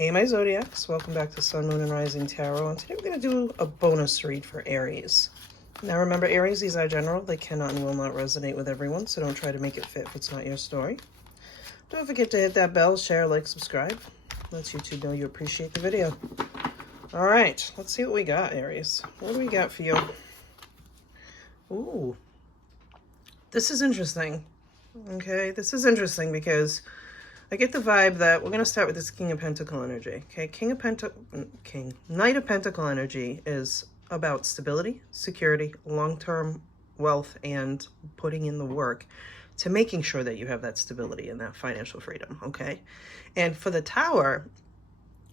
Hey my Zodiacs, welcome back to SunMoon Rising Tarot, and today we're going to do a bonus read for Aries. Now remember, Aries, these are general. They cannot and will not resonate with everyone, so don't try to make it fit if it's not your story. Don't forget to hit that bell, share, like, subscribe. Lets YouTube know you appreciate the video. Alright, let's see what we got, Aries. What do we got for you? Ooh, this is interesting. Okay, this is interesting because I get the vibe that we're going to start with this King of Pentacle energy. Okay, Knight of Pentacle energy is about stability, security, long-term wealth, and putting in the work to making sure that you have that stability and that financial freedom, okay? And for the Tower,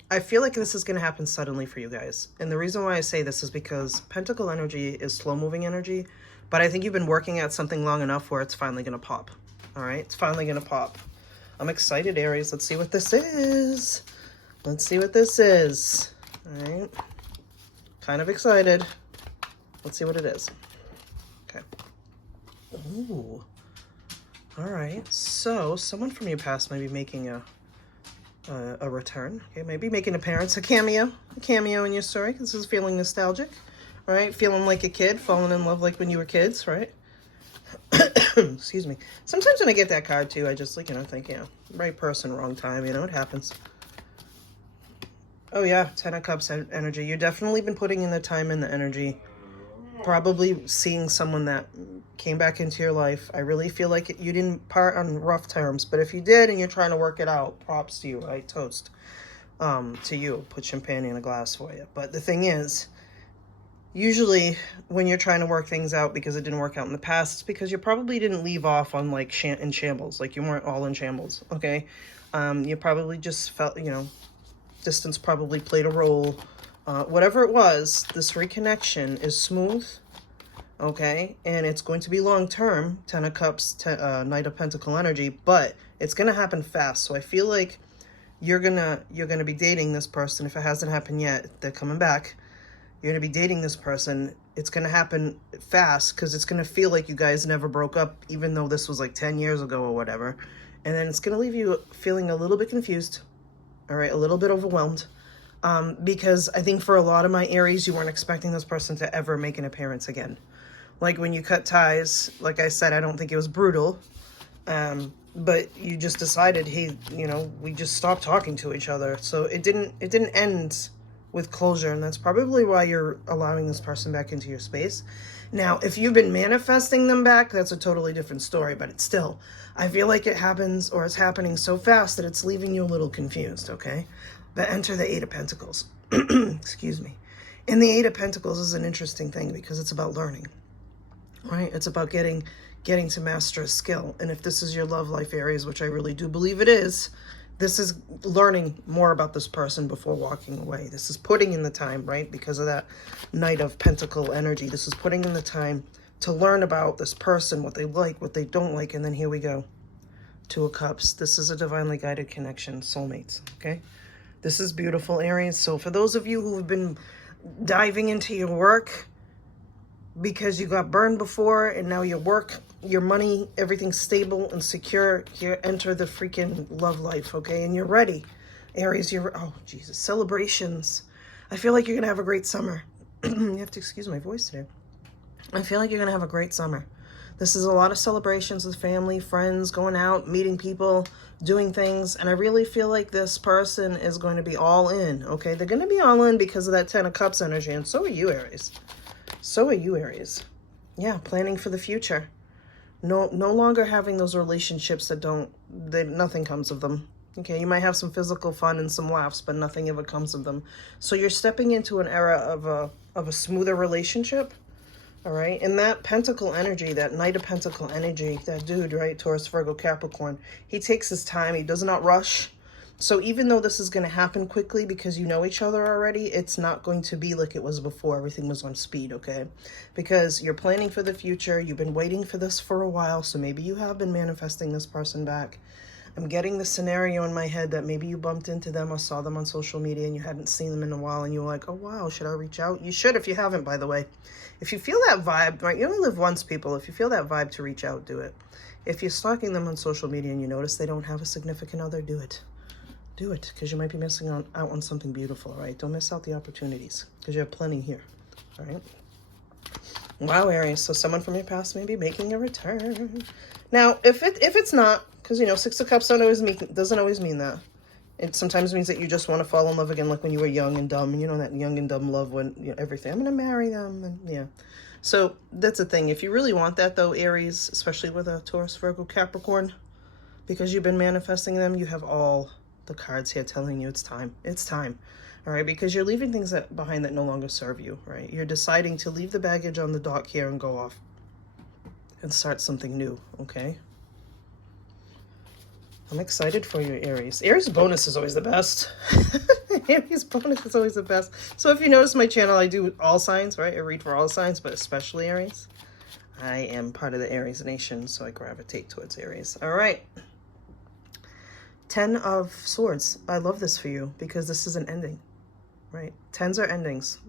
I feel like this is going to happen suddenly for you guys. And the reason why I say this is because Pentacle energy is slow-moving energy, but I think you've been working at something long enough where it's finally going to pop, all right? It's finally going to pop. I'm excited, Aries. Let's see what this is. Let's see what this is. All right. Kind of excited. Let's see what it is. Okay. Ooh. All right. So someone from your past may be making a return. Okay. Maybe making an appearance, a cameo in your story. This is feeling nostalgic, right? Feeling like a kid, falling in love like when you were kids, right? Excuse me. Sometimes when I get that card too, I just like, think, right person, wrong time, it happens. Oh yeah, 10 of Cups energy. You've definitely been putting in the time and the energy. Probably seeing someone that came back into your life. I really feel like you didn't part on rough terms, but if you did and you're trying to work it out, props to you, right? Toast to you. Put champagne in a glass for you. But the thing is, usually when you're trying to work things out because it didn't work out in the past, it's because you probably didn't leave off on like in shambles. Like you weren't all in shambles, okay? You probably just felt, distance probably played a role. Whatever it was, this reconnection is smooth, okay? And it's going to be long-term, 10 of Cups, Knight of Pentacle energy, but it's going to happen fast. So I feel like you're gonna be dating this person. If it hasn't happened yet, they're coming back. You're going to be dating this person. It's going to happen fast because it's going to feel like you guys never broke up, even though this was like 10 years ago or whatever. And then it's going to leave you feeling a little bit confused, all right, a little bit overwhelmed, because I think for a lot of my Aries, you weren't expecting this person to ever make an appearance again. Like when you cut ties, like I said, I don't think it was brutal, but you just decided, hey, we just stopped talking to each other. So it didn't end with closure, and that's probably why you're allowing this person back into your space. Now, if you've been manifesting them back, that's a totally different story, but it's still, I feel like it happens, or it's happening so fast that it's leaving you a little confused, okay? But enter the Eight of Pentacles. Excuse me. And the Eight of Pentacles is an interesting thing because it's about learning, right? It's about getting to master a skill. And if this is your love life, Aries, which I really do believe it is, this is learning more about this person before walking away. This is putting in the time, right? Because of that Knight of Pentacle energy. This is putting in the time to learn about this person, what they like, what they don't like. And then here we go. Two of Cups. This is a divinely guided connection. Soulmates, okay? This is beautiful, Aries. So for those of you who have been diving into your work because you got burned before and now your work, your money, everything's stable and secure, you enter the freaking love life, okay? And you're ready. Aries, oh, Jesus. Celebrations. I feel like you're going to have a great summer. You have to excuse my voice today. I feel like you're going to have a great summer. This is a lot of celebrations with family, friends, going out, meeting people, doing things. And I really feel like this person is going to be all in, okay? They're going to be all in because of that 10 of Cups energy. And so are you, Aries. So are you, Aries. Yeah, planning for the future. No longer having those relationships that nothing comes of them. Okay, you might have some physical fun and some laughs, but nothing ever comes of them. So you're stepping into an era of a smoother relationship, all right? And that Pentacle energy, that Knight of Pentacle energy, that dude, right, Taurus, Virgo, Capricorn, he takes his time. He does not rush. So even though this is going to happen quickly because you know each other already, it's not going to be like it was before. Everything was on speed, okay? Because you're planning for the future. You've been waiting for this for a while, so maybe you have been manifesting this person back. I'm getting the scenario in my head that maybe you bumped into them or saw them on social media and you hadn't seen them in a while and you were like, oh, wow, should I reach out? You should if you haven't, by the way. If you feel that vibe, right, you only live once, people. If you feel that vibe to reach out, do it. If you're stalking them on social media and you notice they don't have a significant other, do it. Do it, because you might be missing out on something beautiful, all right? Don't miss out the opportunities, because you have plenty here, all right? Wow, Aries, so someone from your past may be making a return. Now, if it's not, because, you know, Six of Cups doesn't always mean that. It sometimes means that you just want to fall in love again, like when you were young and dumb. You know, that young and dumb love when, you know, everything. I'm going to marry them. And yeah. So that's the thing. If you really want that, though, Aries, especially with a Taurus, Virgo, Capricorn, because you've been manifesting them, you have all the cards here telling you it's time. It's time. All right, because you're leaving things behind that no longer serve you, right? You're deciding to leave the baggage on the dock here and go off and start something new, okay? I'm excited for you, Aries. Aries bonus is always the best. Aries bonus is always the best. So if you notice my channel, I do all signs, right? I read for all signs, but especially Aries. I am part of the Aries nation, so I gravitate towards Aries. All right. 10 of Swords. I love this for you because this is an ending, right? 10s are endings,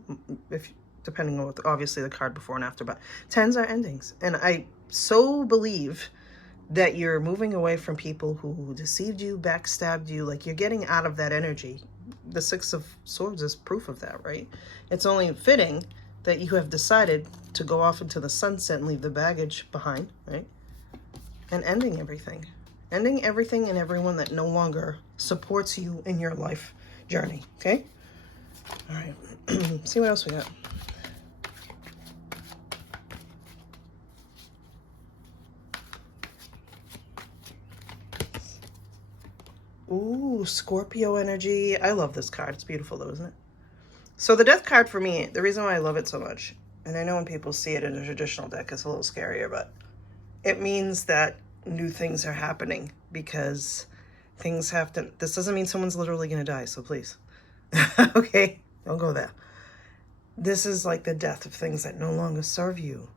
if depending on what, obviously the card before and after, but 10s are endings. And I so believe that you're moving away from people who deceived you, backstabbed you, like you're getting out of that energy. The Six of Swords is proof of that, right? It's only fitting that you have decided to go off into the sunset and leave the baggage behind, right? And ending everything. Ending everything and everyone that no longer supports you in your life journey, okay? All right, see what else we got. Ooh, Scorpio energy. I love this card. It's beautiful though, isn't it? So the death card for me, the reason why I love it so much, and I know when people see it in a traditional deck, it's a little scarier, but it means that new things are happening because things have to, this doesn't mean someone's literally going to die, so please. Okay, don't go there. This is like the death of things that no longer serve you.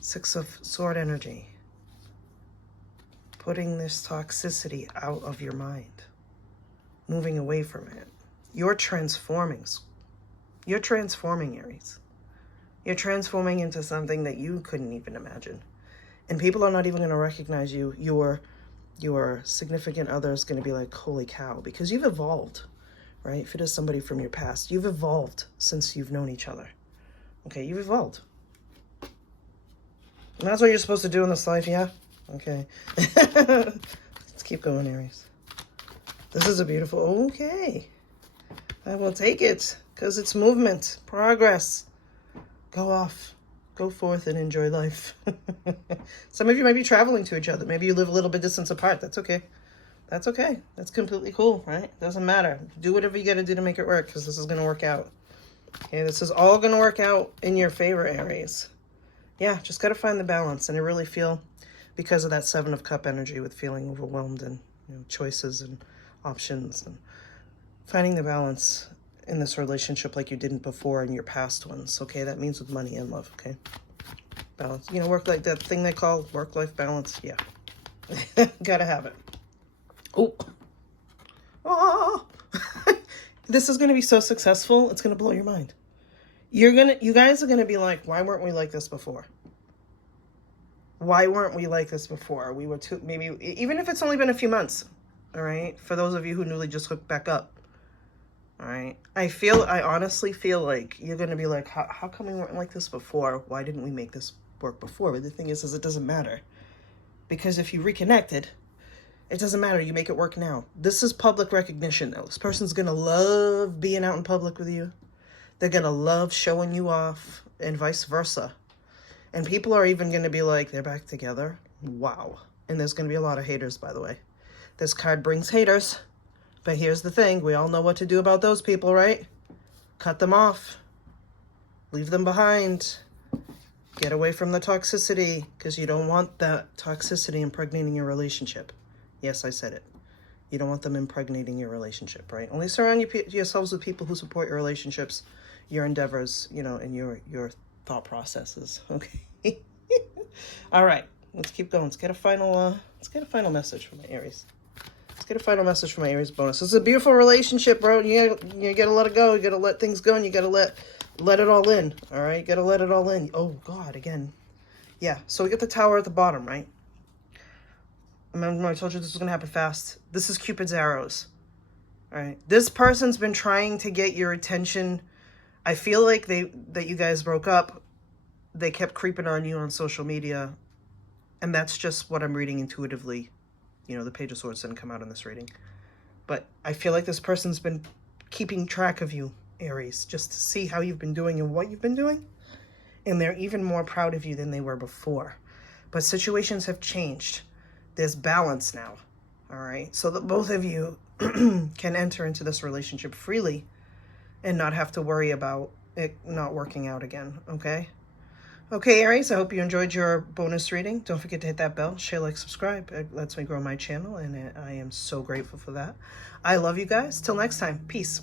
Six of Sword energy. Putting this toxicity out of your mind. Moving away from it. You're transforming. You're transforming, Aries. You're transforming into something that you couldn't even imagine. And people are not even going to recognize you. Your significant other is going to be like, holy cow, because you've evolved, right? If it is somebody from your past, you've evolved since you've known each other. Okay, you've evolved. And that's what you're supposed to do in this life, yeah? Okay. Let's keep going, Aries. This is a beautiful, okay. I will take it, because it's movement, progress. Go off. Go forth and enjoy life. Some of you might be traveling to each other. Maybe you live a little bit distance apart. That's okay. That's okay. That's completely cool, right? Doesn't matter. Do whatever you got to do to make it work, because this is going to work out. Okay, this is all going to work out in your favor, Aries. Yeah, just got to find the balance. And I really feel, because of that Seven of Cup energy with feeling overwhelmed and, you know, choices and options, and finding the balance in this relationship like you didn't before in your past ones, okay? That means with money and love, okay? Balance. You know, work, like that thing they call work-life balance. Yeah. Gotta have it. Oh. Oh. This is going to be so successful. It's going to blow your mind. You guys are going to be like, why weren't we like this before? Why weren't we like this before? We were too, maybe, even if it's only been a few months, all right? For those of you who newly just hooked back up, all right? I honestly feel like you're going to be like, how come we weren't like this before? Why didn't we make this work before? But the thing is it doesn't matter. Because if you reconnected, it doesn't matter. You make it work now. This is public recognition, though. This person's going to love being out in public with you. They're going to love showing you off, and vice versa. And people are even going to be like, they're back together. Wow. And there's going to be a lot of haters, by the way. This card brings haters. But here's the thing. We all know what to do about those people, right? Cut them off. Leave them behind. Get away from the toxicity, because you don't want that toxicity impregnating your relationship. Yes, I said it. You don't want them impregnating your relationship, right? Only surround yourselves with people who support your relationships, your endeavors, you know, and your thought processes. Okay. All right. Let's keep going. Let's get a final message from my Aries. Let's get a final message from my Aries bonus. This is a beautiful relationship, bro. You gotta let it go. You gotta let things go, and you gotta let it all in. All right, you gotta let it all in. Oh God, again. Yeah. So we get the Tower at the bottom, right? Remember I told you this was gonna happen fast. This is Cupid's arrows. All right. This person's been trying to get your attention. I feel like that you guys broke up. They kept creeping on you on social media. And that's just what I'm reading intuitively. You know, the Page of Swords didn't come out in this reading. But I feel like this person's been keeping track of you, Aries, just to see how you've been doing and what you've been doing. And they're even more proud of you than they were before. But situations have changed. There's balance now. All right. So that both of you can enter into this relationship freely and not have to worry about it not working out again. Okay. Okay, Aries, I hope you enjoyed your bonus reading. Don't forget to hit that bell, share, like, subscribe. It lets me grow my channel, and I am so grateful for that. I love you guys. Till next time. Peace.